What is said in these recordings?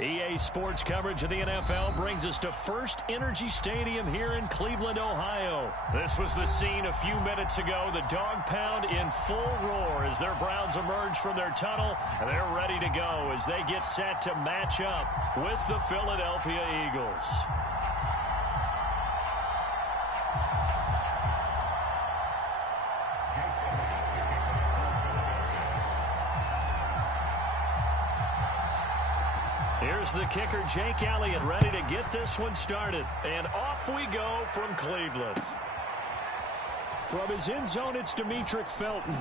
EA Sports coverage of the NFL brings us to First Energy Stadium here in Cleveland, Ohio. This was the scene a few minutes ago. The dog pound in full roar as their Browns emerge from their tunnel. And they're ready to go as they get set to match up with the Philadelphia Eagles. Here's the kicker, Jake Elliott, ready to get this one started. And off we go from Cleveland. From his end zone, it's Demetric Felton.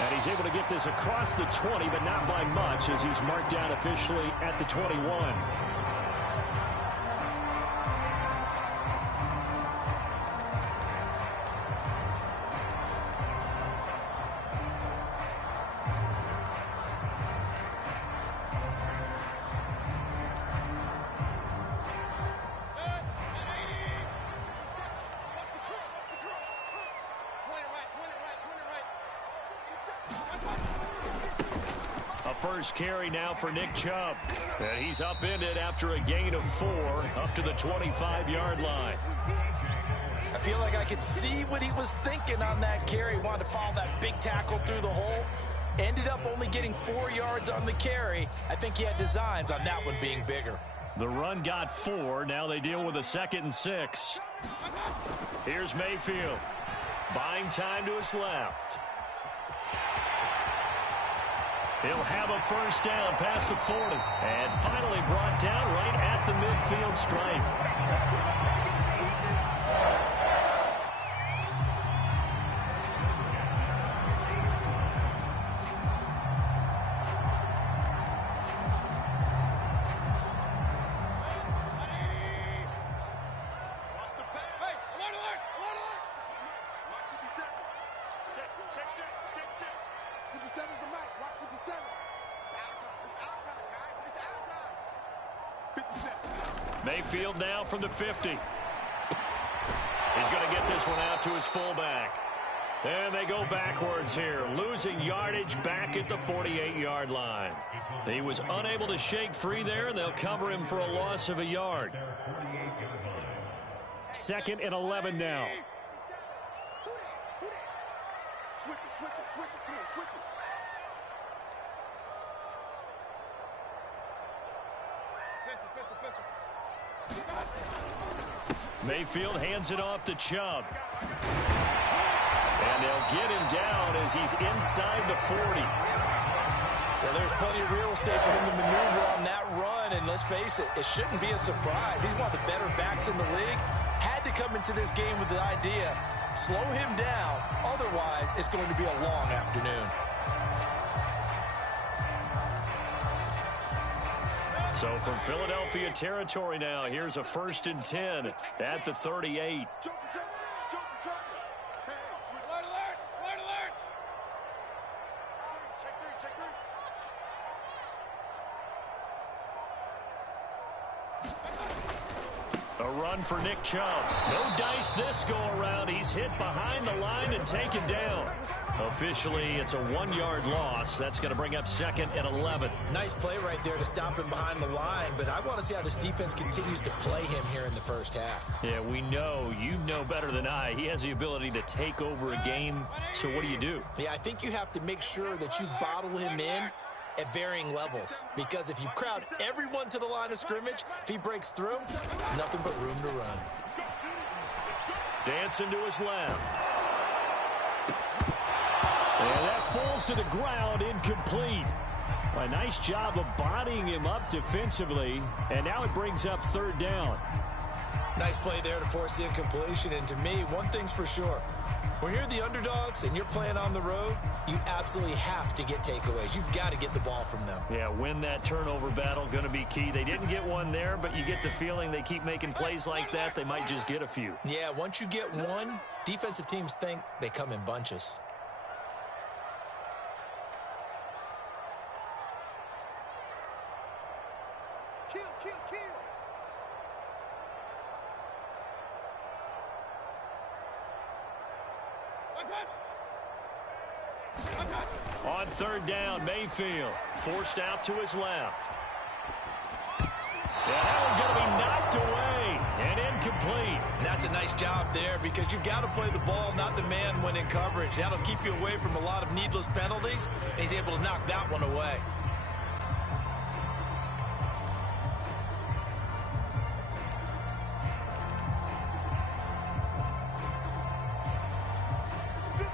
And he's able to get this across the 20, but not by much, as he's marked down officially at the 21. First carry now for Nick Chubb. And he's upended after a gain of 4 up to the 25-yard line. I feel like I could see what he was thinking on that carry. Wanted to follow that big tackle through the hole. Ended up only getting 4 yards on the carry. I think he had designs on that one being bigger. The run got 4. Now they deal with a 2nd and 6. Here's Mayfield. Buying time to his left. He'll have a first down past the 40. And finally brought down right at the midfield stripe. Mayfield now from the 50. He's going to get this one out to his fullback. And they go backwards here, losing yardage back at the 48-yard line. He was unable to shake free there, and they'll cover him for a loss of a yard. 2nd and 11 now. Switch it. Come on, switch it. Mayfield hands it off to Chubb. And they'll get him down as he's inside the 40. Well, there's plenty of real estate for him to maneuver on that run. And let's face it, it shouldn't be a surprise. He's one of the better backs in the league. Had to come into this game with the idea, slow him down. Otherwise, it's going to be a long afternoon. So from Philadelphia territory now, here's a 1st and 10 at the 38. A run for Nick Chubb. No dice this go around. He's hit behind the line and taken down. Officially, it's a 1-yard loss. That's going to bring up 2nd and 11. Nice play right there to stop him behind the line, but I want to see how this defense continues to play him here in the first half. Yeah, we know. You know better than I. He has the ability to take over a game. So what do? Yeah, I think you have to make sure that you bottle him in at varying levels, because if you crowd everyone to the line of scrimmage, if he breaks through, there's nothing but room to run. Dancing to his left. And that falls to the ground, incomplete. A nice job of bodying him up defensively, and now it brings up 3rd down. Nice play there to force the incompletion, and to me, one thing's for sure. When you're the underdogs and you're playing on the road, you absolutely have to get takeaways. You've got to get the ball from them. Yeah, win that turnover battle, going to be key. They didn't get one there, but you get the feeling they keep making plays like that, they might just get a few. Yeah, once you get one, defensive teams think they come in bunches. Kill. On third down, Mayfield forced out to his left. And that one's going to be knocked away and incomplete. And that's a nice job there because you've got to play the ball, not the man when in coverage. That'll keep you away from a lot of needless penalties. And he's able to knock that one away.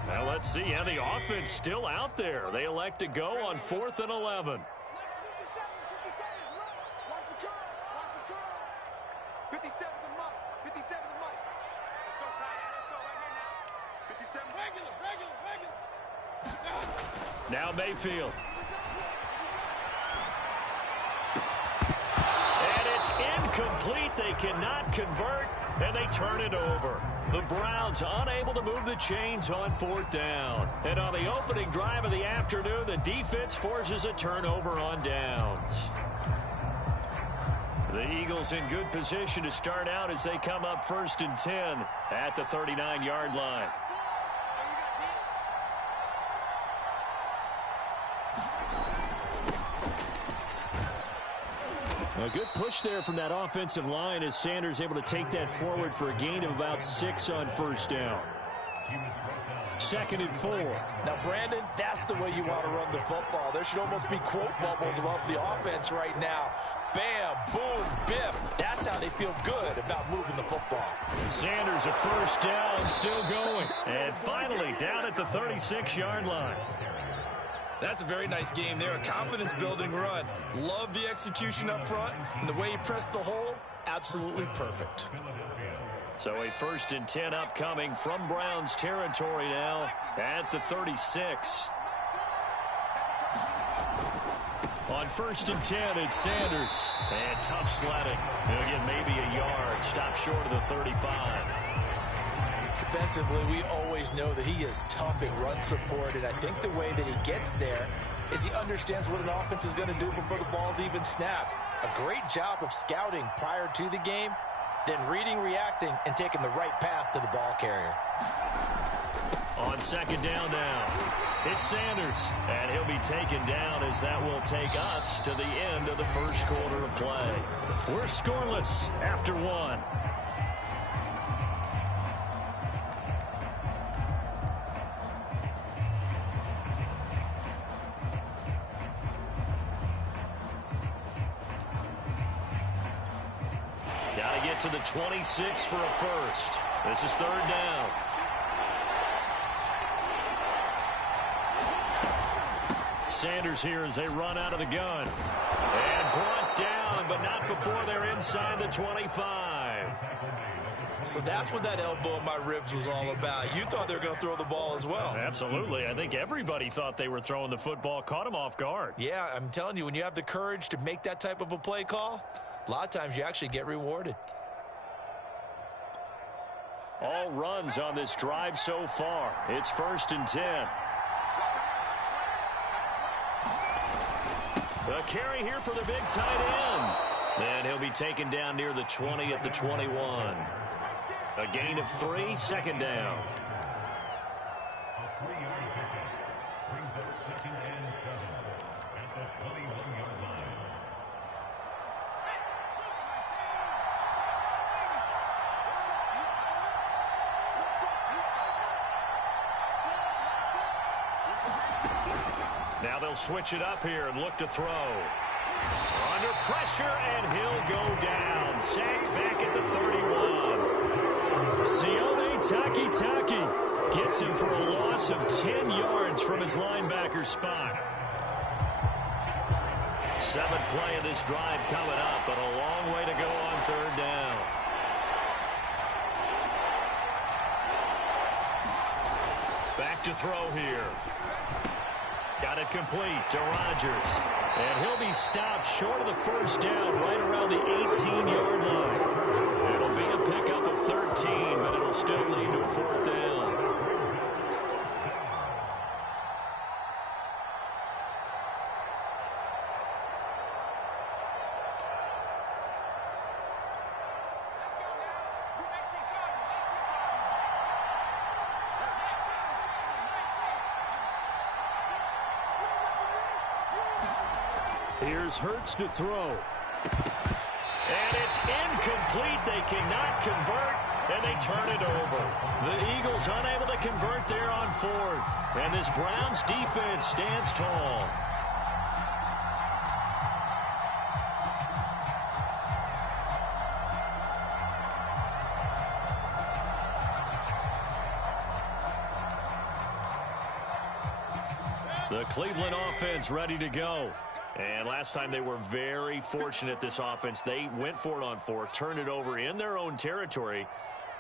Now let's see, and the offense still out there. They elect to go on 4th and 11. Now Mayfield. And it's incomplete. They cannot convert, and they turn it over. The Browns unable to move the chains on 4th down. And on the opening drive of the afternoon, the defense forces a turnover on downs. The Eagles in good position to start out as they come up 1st and 10 at the 39-yard line. A good push there from that offensive line as Sanders able to take that forward for a gain of about 6 on 1st down. 2nd and 4. Now, Brandon, that's the way you want to run the football. There should almost be quote bubbles above the offense right now. Bam, boom, biff. That's how they feel good about moving the football. Sanders a 1st down, still going. And finally down at the 36-yard line. That's a very nice game there, a confidence-building run. Love the execution up front, and the way he pressed the hole, absolutely perfect. So a 1st and 10 upcoming from Browns territory now at the 36. On 1st and 10, it's Sanders. And tough sledding. He'll get maybe a yard. Stop short of the 35. Defensively, we always know that he is tough in run support, and I think the way that he gets there is he understands what an offense is going to do before the ball's even snapped. A great job of scouting prior to the game, then reading, reacting, and taking the right path to the ball carrier. On 2nd down now, it's Sanders, and he'll be taken down as that will take us to the end of the 1st quarter of play. We're scoreless after 1. Got to get to the 26 for a 1st. This is 3rd down. Sanders here as they run out of the gun. And brought down, but not before they're inside the 25. So that's what that elbow in my ribs was all about. You thought they were going to throw the ball as well. Absolutely. I think everybody thought they were throwing the football, caught him off guard. Yeah, I'm telling you, when you have the courage to make that type of a play call, a lot of times you actually get rewarded. All runs on this drive so far. It's 1st and 10. A carry here for the big tight end. And he'll be taken down near the 20 at the 21. A gain of 3, 2nd down. Now they'll switch it up here and look to throw. Under pressure, and he'll go down. Sacked back at the 31. Sione Takitaki gets him for a loss of 10 yards from his linebacker spot. 7th play of this drive coming up, but a long way to go on 3rd down. Back to throw here. Got it complete to Rodgers. And he'll be stopped short of the 1st down right around the 18-yard line. It'll be a pickup of 13, but it'll still lead to a 4th down. Here's Hurts to throw. And it's incomplete. They cannot convert, and they turn it over. The Eagles unable to convert there on fourth. And this Browns defense stands tall. The Cleveland offense ready to go. And last time they were very fortunate, this offense. They went for it on fourth, turned it over in their own territory,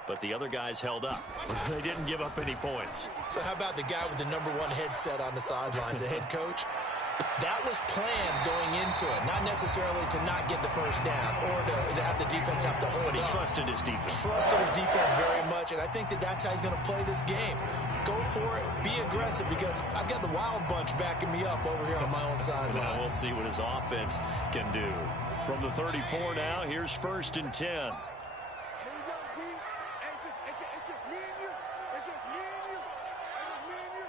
but the other guys held up. They didn't give up any points. So how about the guy with the #1 headset on the sidelines, the head coach? That was planned going into it, not necessarily to not get the first down or to have the defense have to hold up. But he trusted his defense. Trusted his defense very much, and I think that's how he's going to play this game. Go for it, be aggressive, because I've got the wild bunch backing me up over here on my own sideline. Now we'll see what his offense can do. From the 34 now, here's 1st and 10. Here we go, D. It's just me and you. It's just me and you. It's just me and you.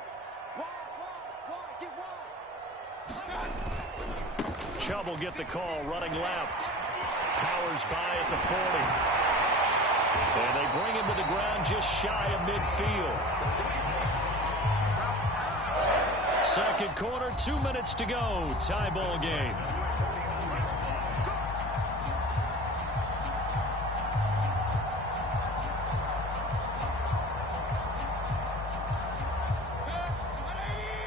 Wide, get wide. Chubb will get the call, running left. Powers by at the 40. And they bring him to the ground just shy of midfield. Second quarter, 2 minutes to go. Tie ball game.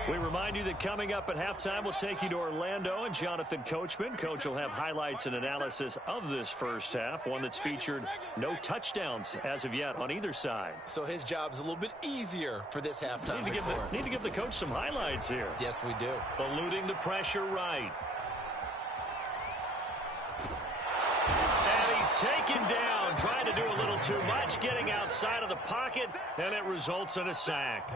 We remind you that coming up at halftime, we'll take you to Orlando and Jonathan Coachman. Coach will have highlights and analysis of this first half, one that's featured no touchdowns as of yet on either side. So his job's a little bit easier for this halftime report. Need to give the coach some highlights here. Yes, we do. Eluding the pressure right. And he's taken down, trying to do a little too much, getting outside of the pocket, and it results in a sack.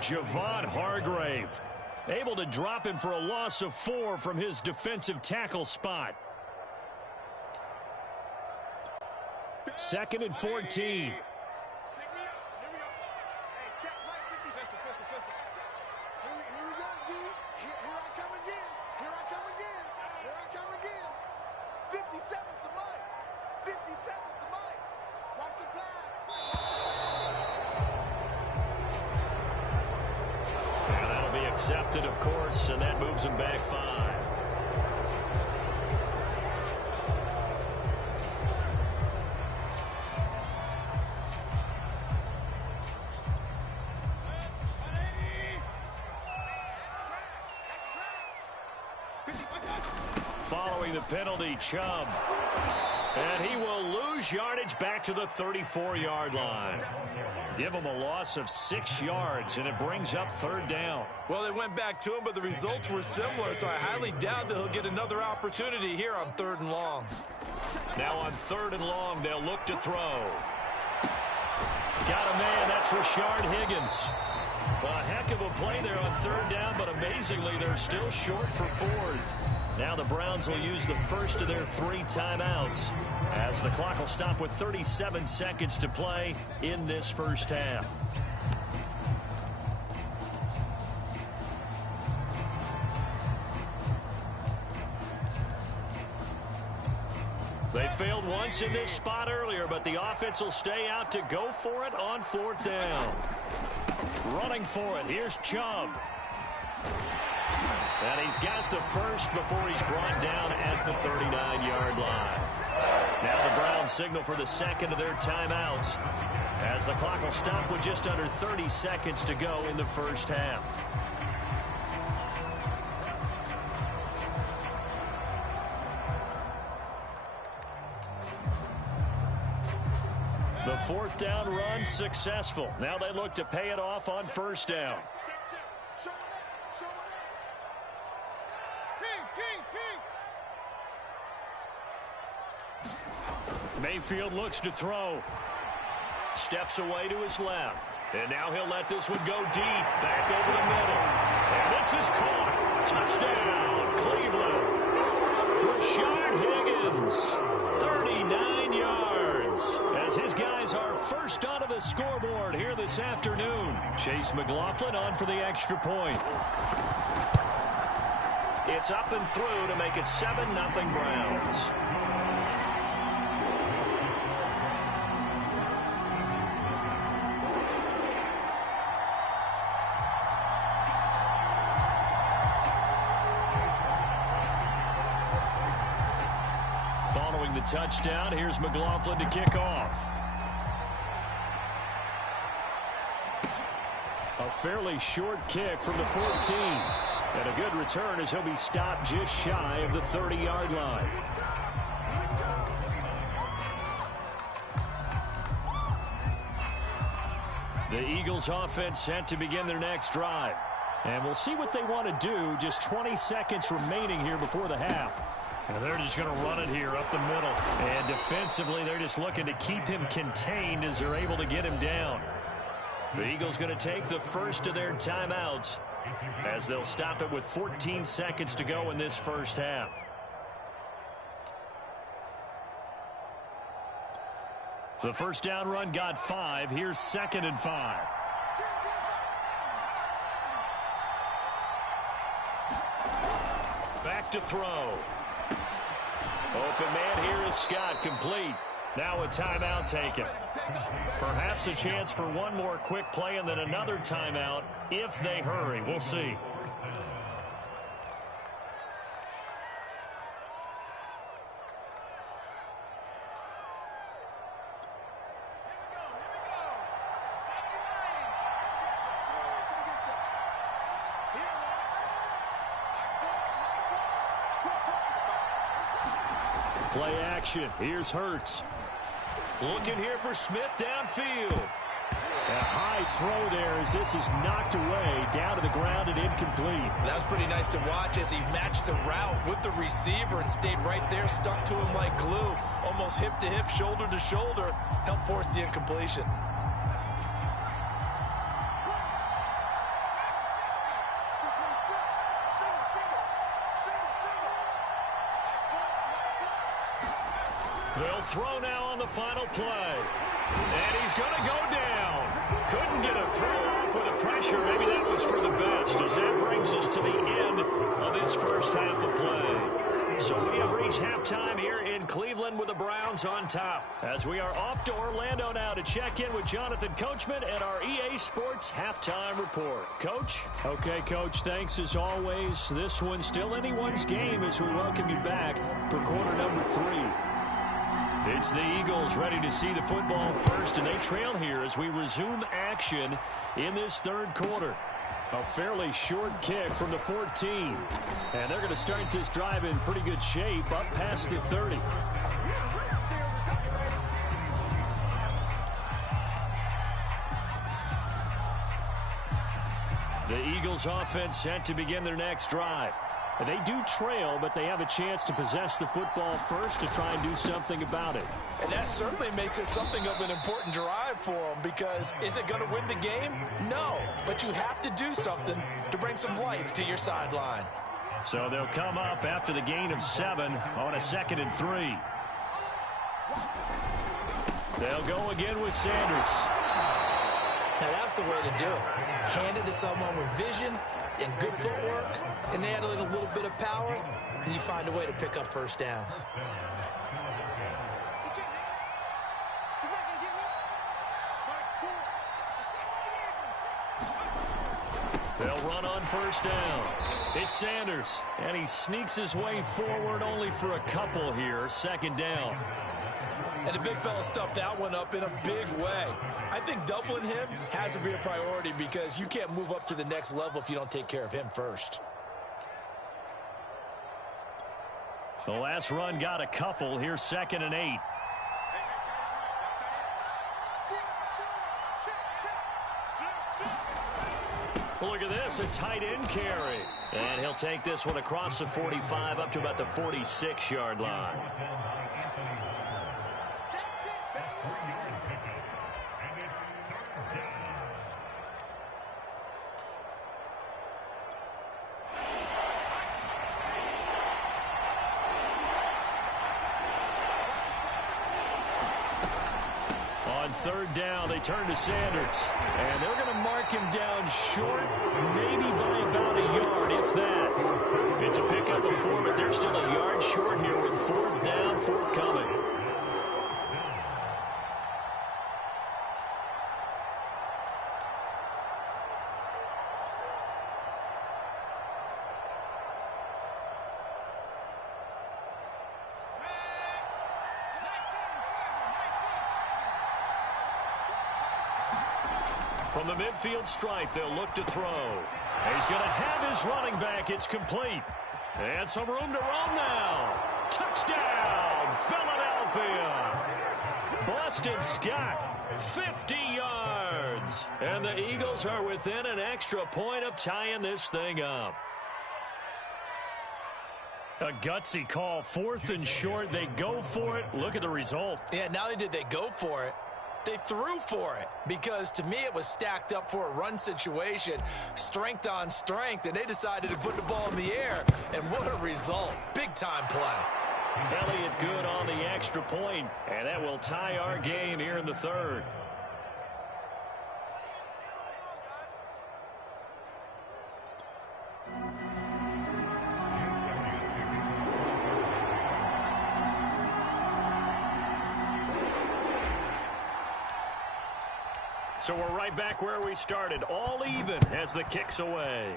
Javon Hargrave able to drop him for a loss of 4 from his defensive tackle spot. 2nd and 14. Accepted, of course, and that moves him back 5. Following the penalty, Chubb. And he will lose yardage back to the 34-yard line. Give him a loss of 6 yards, and it brings up 3rd down. Well, they went back to him, but the results were similar, so I highly doubt that he'll get another opportunity here on 3rd and long. Now on 3rd and long, they'll look to throw. Got a man, that's Rashard Higgins. A heck of a play there on 3rd down, but amazingly, they're still short for 4th. Now the Browns will use the first of their 3 timeouts as the clock will stop with 37 seconds to play in this first half. They failed once in this spot earlier, but the offense will stay out to go for it on 4th down. Running for it, here's Chubb. And he's got the first before he's brought down at the 39-yard line. Now the Browns signal for the second of their timeouts as the clock will stop with just under 30 seconds to go in the first half. The 4th down run successful. Now they look to pay it off on 1st down. Mayfield looks to throw. Steps away to his left. And now he'll let this one go deep. Back over the middle. And this is caught. Touchdown, Cleveland. Rashard Higgins, 39 yards. As his guys are first onto the scoreboard here this afternoon. Chase McLaughlin on for the extra point. It's up and through to make it 7-0 Browns. Following the touchdown, here's McLaughlin to kick off. A fairly short kick from the 14. And a good return as he'll be stopped just shy of the 30-yard line. The Eagles offense set to begin their next drive. And we'll see what they want to do. Just 20 seconds remaining here before the half. And they're just going to run it here up the middle. And defensively, they're just looking to keep him contained as they're able to get him down. The Eagles going to take the first of their timeouts as they'll stop it with 14 seconds to go in this first half. The first down run got 5. Here's 2nd and 5. Back to throw. Open man here is Scott, complete. Now a timeout taken. Perhaps a chance for one more quick play and then another timeout if they hurry. We'll see. Play action. Here's Hurts. Looking here for Smith downfield. A high throw there as this is knocked away, down to the ground and incomplete. That was pretty nice to watch as he matched the route with the receiver and stayed right there, stuck to him like glue. Almost hip to hip, shoulder to shoulder, helped force the incompletion. They'll throw now on the final play. And he's going to go down. Couldn't get a throw off with the pressure. Maybe that was for the best as that brings us to the end of this first half of play. So we have reached halftime here in Cleveland with the Browns on top. As we are off to Orlando now to check in with Jonathan Coachman and our EA Sports Halftime Report. Coach? Okay, Coach, thanks as always. This one's still anyone's game as we welcome you back for quarter number 3. It's the Eagles ready to see the football first, and they trail here as we resume action in this third quarter. A fairly short kick from the 14. And they're going to start this drive in pretty good shape up past the 30. The Eagles offense set to begin their next drive. They do trail, but they have a chance to possess the football first to try and do something about it. And that certainly makes it something of an important drive for them, because is it going to win the game? No, but you have to do something to bring some life to your sideline. So they'll come up after the gain of 7 on a 2nd and 3. They'll go again with Sanders. Now that's the way to do it. Hand it to someone with vision and good footwork, and add in a little bit of power, and you find a way to pick up first downs. They'll run on first down. It's Sanders, and he sneaks his way forward only for a couple here. 2nd down. And the big fella stuffed that one up in a big way. I think doubling him has to be a priority, because you can't move up to the next level if you don't take care of him first. The last run got a couple. Here's 2nd and 8. Look at this, a tight end carry. And he'll take this one across the 45 up to about the 46-yard line. third down. They turn to Sanders. And they're going to mark him down short, maybe by about a yard, if that. It's a pickup of 4, but they're still a yard short here with fourth down, forthcoming. From the midfield stripe, they'll look to throw. He's going to have his running back. It's complete. And some room to roam now. Touchdown, Philadelphia. Boston Scott, 50 yards. And the Eagles are within an extra point of tying this thing up. A gutsy call, 4th and short. They go for it. Look at the result. Yeah, not only did they go for it, they threw for it, because to me it was stacked up for a run situation, strength on strength, and they decided to put the ball in the air, and what a result. Big-time play. Elliott good on the extra point, and that will tie our game here in the third. So we're right back where we started, all even as the kick's away.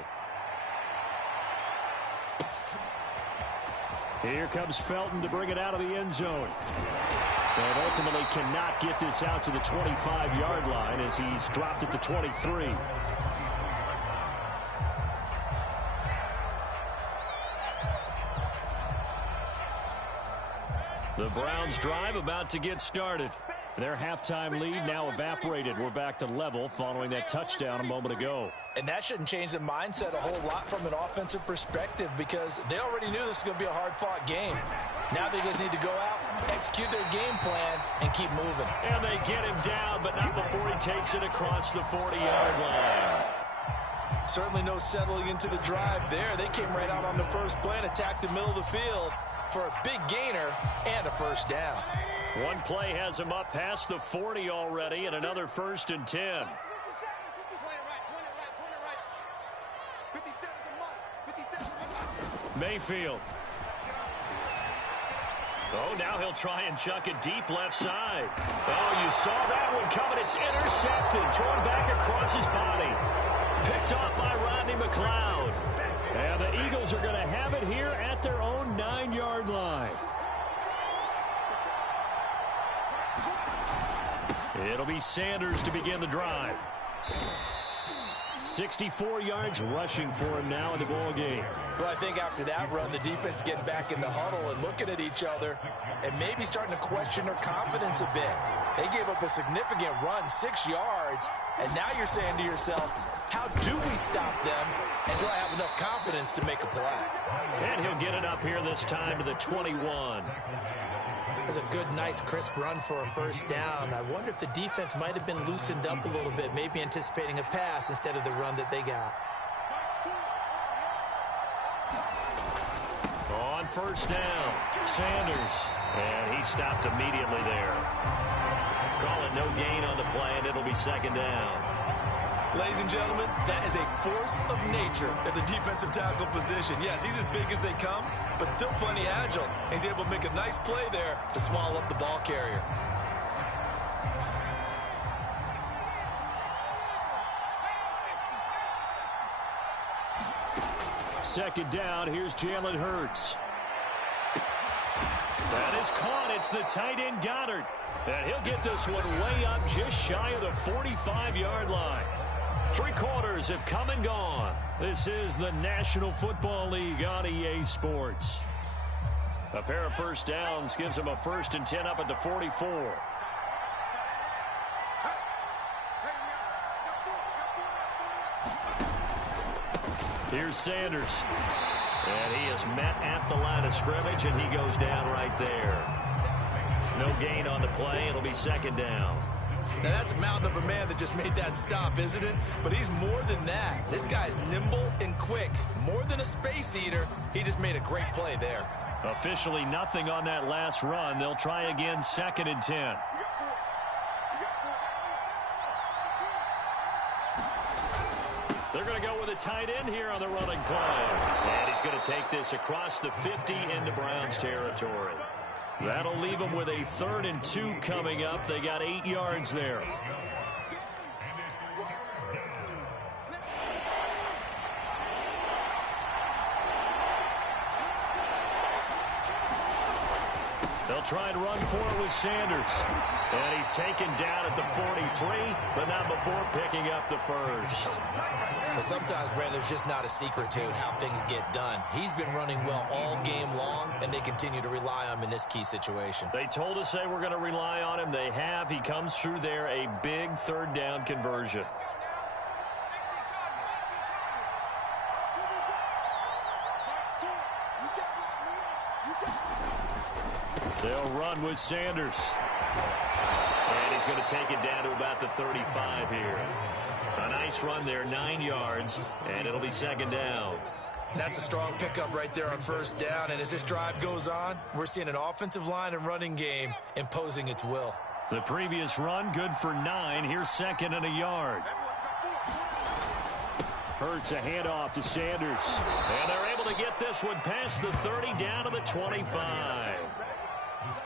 Here comes Felton to bring it out of the end zone. And ultimately cannot get this out to the 25-yard line as he's dropped at the 23. The Browns drive about to get started. Their halftime lead now evaporated. We're back to level following that touchdown a moment ago. And that shouldn't change the mindset a whole lot from an offensive perspective, because they already knew this was going to be a hard-fought game. Now they just need to go out, execute their game plan, and keep moving. And they get him down, but not before he takes it across the 40-yard line. Certainly no settling into the drive there. They came right out on the first play and attacked the middle of the field for a big gainer and a first down. One play has him up past the 40 already, and another 1st and 10. Mayfield. Oh, now he'll try and chuck it deep left side. Oh, you saw that one coming. It's intercepted. Thrown back across his body. Picked off by Rodney McLeod. And the Eagles are going to have it here at their own 9-yard line. It'll be Sanders to begin the drive. 64 yards rushing for him now in the ball game. Well, I think after that run, the defense getting back in the huddle and looking at each other and maybe starting to question their confidence a bit. They gave up a significant run, 6 yards, and now you're saying to yourself, how do we stop them, and do I have enough confidence to make a play? And he'll get it up here this time to the 21. That's a good, nice, crisp run for a first down. I wonder if the defense might have been loosened up a little bit, maybe anticipating a pass instead of the run that they got. On first down, Sanders. And he stopped immediately there. Call it no gain on the play, and it'll be 2nd down. Ladies and gentlemen, that is a force of nature at the defensive tackle position. Yes, he's as big as they come, but still plenty agile. He's able to make a nice play there to swallow up the ball carrier. Second down, here's Jalen Hurts. That is caught. It's the tight end Goddard. And he'll get this one way up just shy of the 45-yard line. 3 quarters have come and gone. This is the National Football League on EA Sports. A pair of first downs gives them a 1st and 10 up at the 44. Here's Sanders. And he is met at the line of scrimmage, and he goes down right there. No gain on the play. It'll be 2nd down. Now, that's a mountain of a man that just made that stop, isn't it? But he's more than that. This guy's nimble and quick. More than a space eater, he just made a great play there. Officially nothing on that last run. They'll try again, 2nd and 10. They're going to go with a tight end here on the running play. And he's going to take this across the 50 into Browns territory. That'll leave them with a 3rd and 2 coming up. They got 8 yards there. They'll try and run for it with Sanders. And he's taken down at the 43, but not before picking up the first. Well, sometimes, Brandon, there's just not a secret to how things get done. He's been running well all game long, and they continue to rely on him in this key situation. They told us they were going to rely on him. They have. He comes through there, a big 3rd down conversion. They'll run with Sanders. And he's going to take it down to about the 35 here. A nice run there, 9 yards, and it'll be 2nd down. That's a strong pickup right there on 1st down, and as this drive goes on, we're seeing an offensive line and running game imposing its will. The previous run, good for 9. Here's 2nd and a yard. Hurts a handoff to Sanders. And they're able to get this one past the 30 down to the 25.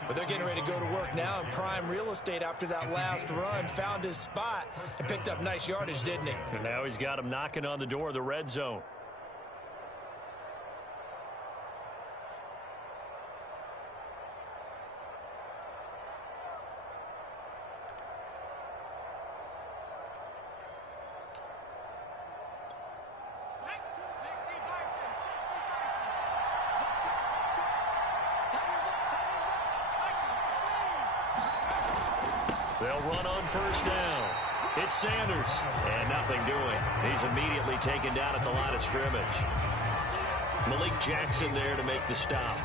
But they're getting ready to go to work now in prime real estate after that last run. Found his spot and picked up nice yardage, didn't he? And now he's got him knocking on the door of the red zone. They'll run on 1st down. It's Sanders. And nothing doing. He's immediately taken down at the line of scrimmage. Malik Jackson there to make the stop.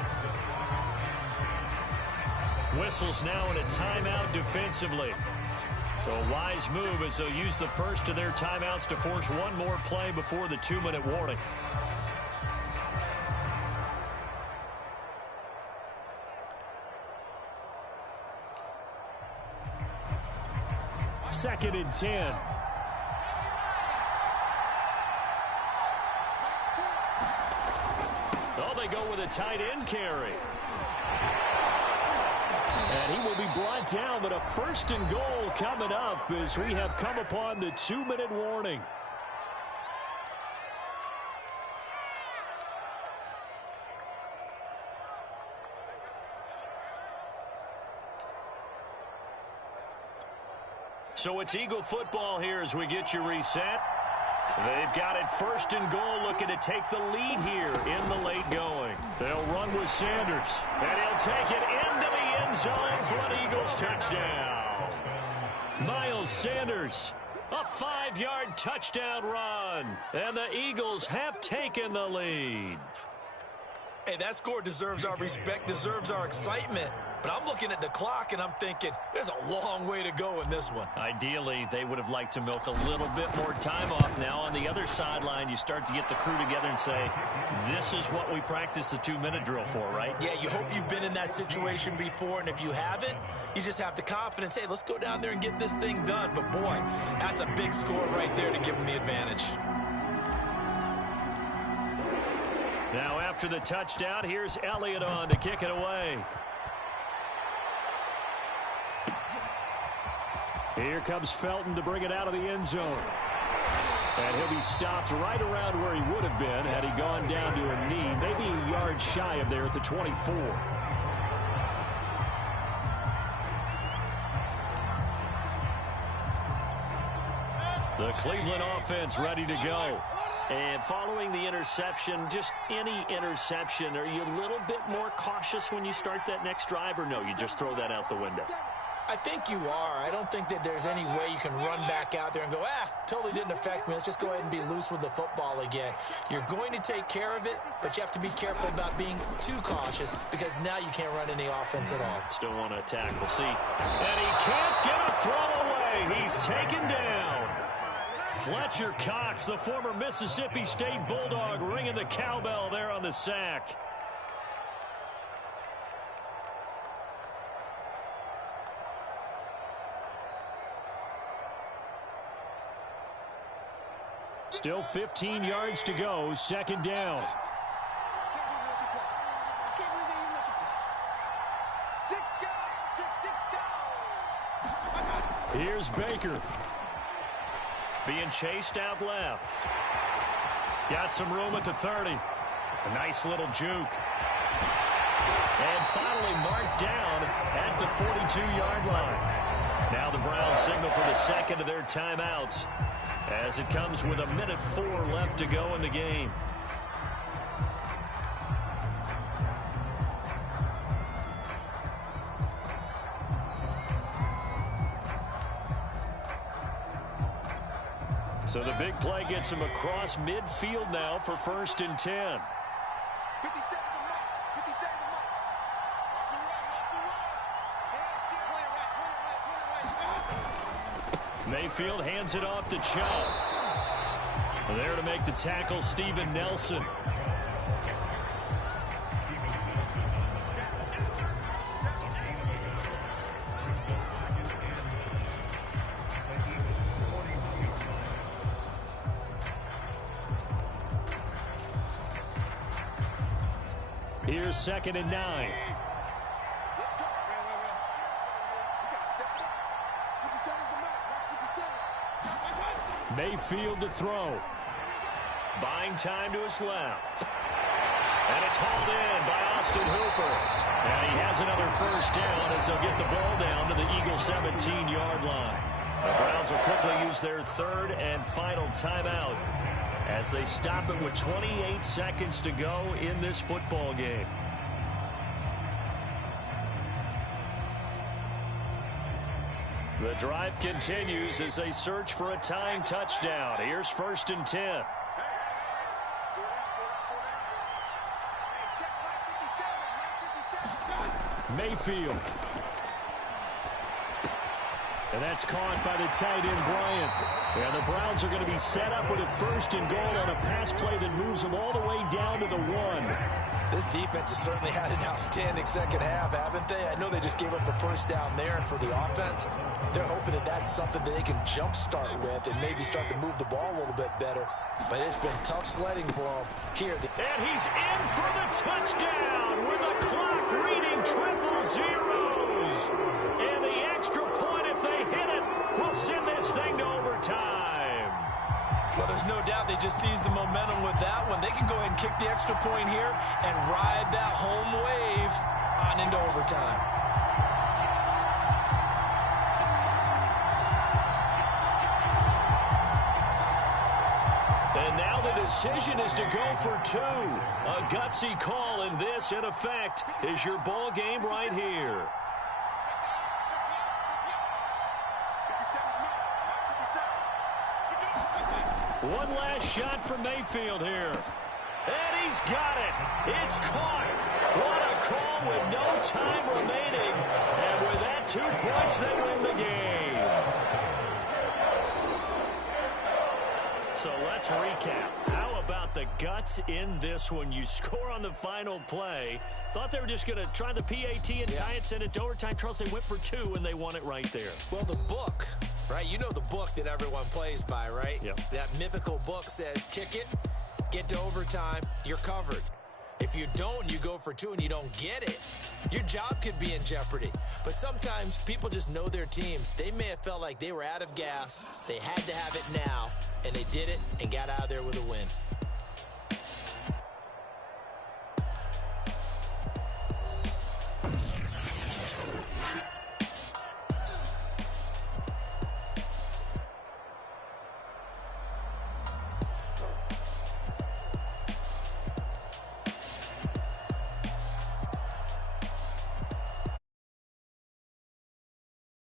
Whistles now in a timeout defensively. So a wise move as they'll use the first of their timeouts to force one more play before the 2-minute warning. Second and 10. Oh, they go with a tight end carry. And he will be brought down, but a 1st and goal coming up as we have come upon the 2-minute warning. So it's Eagle football here as we get you reset. They've got it 1st and goal, looking to take the lead here in the late going. They'll run with Sanders, and he'll take it into the end zone for an Eagles touchdown. Miles Sanders, a 5-yard touchdown run, and the Eagles have taken the lead. Hey, that score deserves our respect, deserves our excitement. But I'm looking at the clock, and I'm thinking, there's a long way to go in this one. Ideally, they would have liked to milk a little bit more time off. Now, on the other sideline, you start to get the crew together and say, this is what we practiced the 2-minute drill for, right? Yeah, you hope you've been in that situation before, and if you haven't, you just have the confidence, hey, let's go down there and get this thing done. But, boy, that's a big score right there to give them the advantage. Now, after the touchdown, here's Elliott on to kick it away. Here comes Felton to bring it out of the end zone. And he'll be stopped right around where he would have been had he gone down to a knee, maybe a yard shy of there at the 24. The Cleveland offense ready to go. And following the interception, just any interception, are you a little bit more cautious when you start that next drive, or no, you just throw that out the window? I think you are. I don't think that there's any way you can run back out there and go, totally didn't affect me. Let's just go ahead and be loose with the football again. You're going to take care of it, but you have to be careful about being too cautious because now you can't run any offense at all. Still want to attack. We'll see. And he can't get a throw away. He's taken down. Fletcher Cox, the former Mississippi State Bulldog, ringing the cowbell there on the sack. Still 15 yards to go, second down. Here's Baker. Being chased out left. Got some room at the 30. A nice little juke. And finally marked down at the 42-yard line. Now the Browns signal for the second of their timeouts as it comes with 1:04 left to go in the game. So the big play gets him across midfield now for 1st and 10. Mayfield hands it off to Chubb. There to make the tackle, Steven Nelson. Here's 2nd and 9. Mayfield to throw. Buying time to his left. And it's hauled in by Austin Hooper. And he has another 1st down as they'll get the ball down to the Eagles' 17-yard line. The Browns will quickly use their 3rd and final timeout as they stop it with 28 seconds to go in this football game. The drive continues as they search for a tying touchdown. Here's 1st and 10. Mayfield. And that's caught by the tight end, Bryant. And the Browns are going to be set up with a 1st and goal on a pass play that moves them all the way down to the 1. This defense has certainly had an outstanding second half, haven't they? I know they just gave up a 1st down there, and for the offense, they're hoping that that's something that they can jumpstart with and maybe start to move the ball a little bit better. But it's been tough sledding for them here. And he's in for the touchdown with the clock reading 000. And the extra point, if they hit it, will send this thing to overtime. Well, there's no doubt they just seized the momentum with that one. They can go ahead and kick the extra point here and ride that home wave on into overtime. And now the decision is to go for 2. A gutsy call, and this, in effect, is your ball game right here. One last shot for Mayfield here. And he's got it. It's caught. What a call with no time remaining. And with that, 2 points, they win the game. So let's recap. How about the guts in this one? You score on the final play. Thought they were just going to try the PAT and tie it, send it to overtime. Charles, they went for 2, and they won it right there. Well, the book, right? You know the book that everyone plays by, right? Yep. That mythical book says, kick it, get to overtime, you're covered. If you don't, you go for 2 and you don't get it, your job could be in jeopardy. But sometimes people just know their teams. They may have felt like they were out of gas. They had to have it now, and they did it and got out of there with a win.